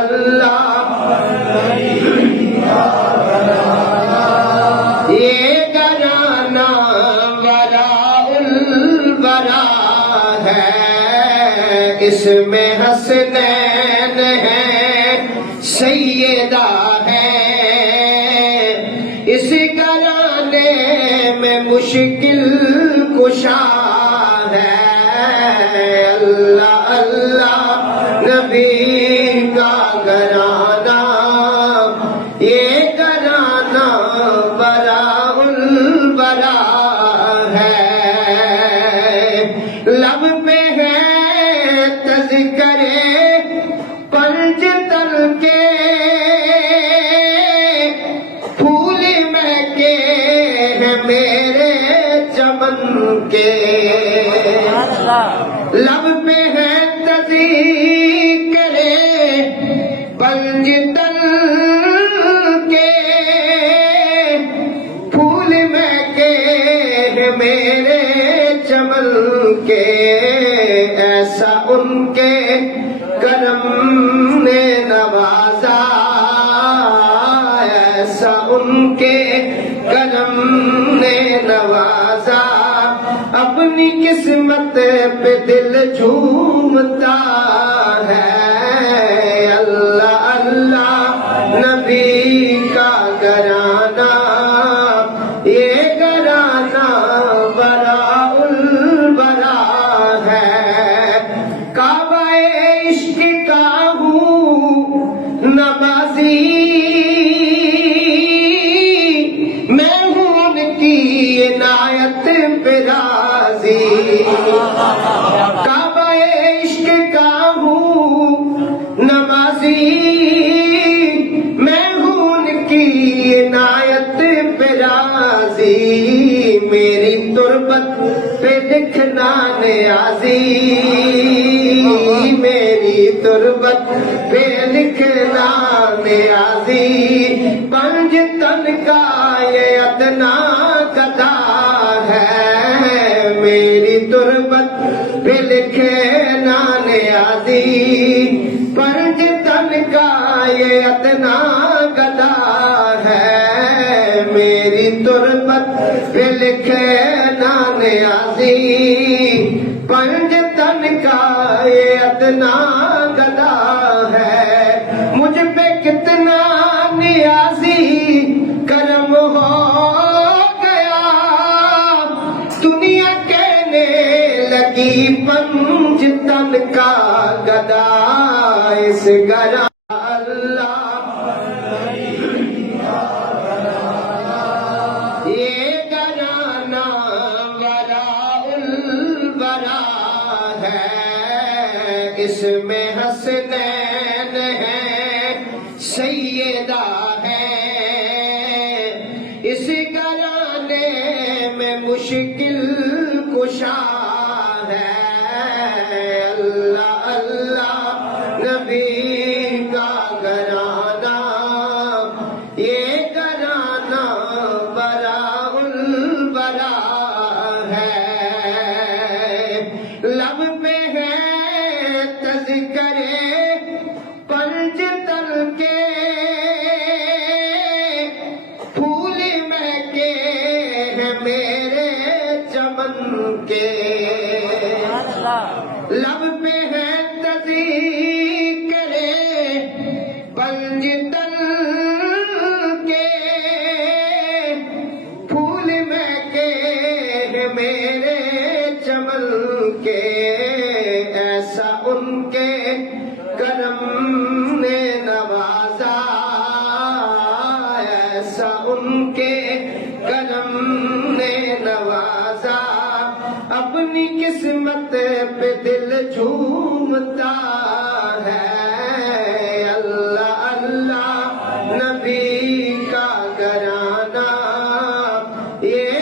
اللہ یہ گھرانہ وراء الورا ہے، اس میں حسنین ہے، سیدہ ہے، اس گھرانے میں مشکل کشا ہے، اللہ اللہ نبی کا گھرانہ، یہ گھرانہ براء البرا ہے، لب پہ ہے تذکرے پنج تل کے، پھول مہکے ہیں میرے چمن کے، لب پہ ہے تذکرے پنج تل کے، پھول مہکے ہیں میرے چمن کے، ایسا ان کے کرم نے نوازا، ایسا ان کے کرم نے نوازا، اپنی قسمت پہ دل جھومتا ہے، اللہ اللہ نبی کا گھرانہ، یہ گھرانہ براء البرا ہے، کعبہ عشق کا ہوں نبازی، میں ہوں ان کی عنایت پہ راضی، کعبہ عشق کا ہوں نمازی، میں ہوں ان کی عنایت پہ راضی، میری تربت پہ لکھنا نیازی، میری تربت پہ لکھنا نیازی، پنج تن کا یہ ادنا گدا ہے، میری تربت پہ لکھنا نیازی، پنج تن کا یہ ادنا گدا ہے، میری تربت پہ لکھنا نیازی، پنج تن کا یہ ادنا گدا ہے، مجھ پہ کتنا نیازی کرم ہو گیا، دنیا کہنے لگی پنج تن کا گدا، اس گھرانہ یہ گھرانہ وراء الورا ہے، اس میں حسنین ہے، سیدہ ہے، اس گھرانے میں مشکل کشا ہے، اللہ اللہ نبی کا گھرانہ، یہ گھرانہ براء البرا ہے، لب پہ ہے تذکرے پنج تل کے، پھول مہکے ہیں میرے چمن کے، لب پہ ہے تذکرے پنج تل کے، پھول مہکے ہیں میرے چمن کے، ایسا ان کے کرم نے نوازا، ایسا ان کے کرم نے نوازا، اپنی قسمت پہ دل جھومتا ہے، اللہ اللہ نبی کا گھرانہ، یہ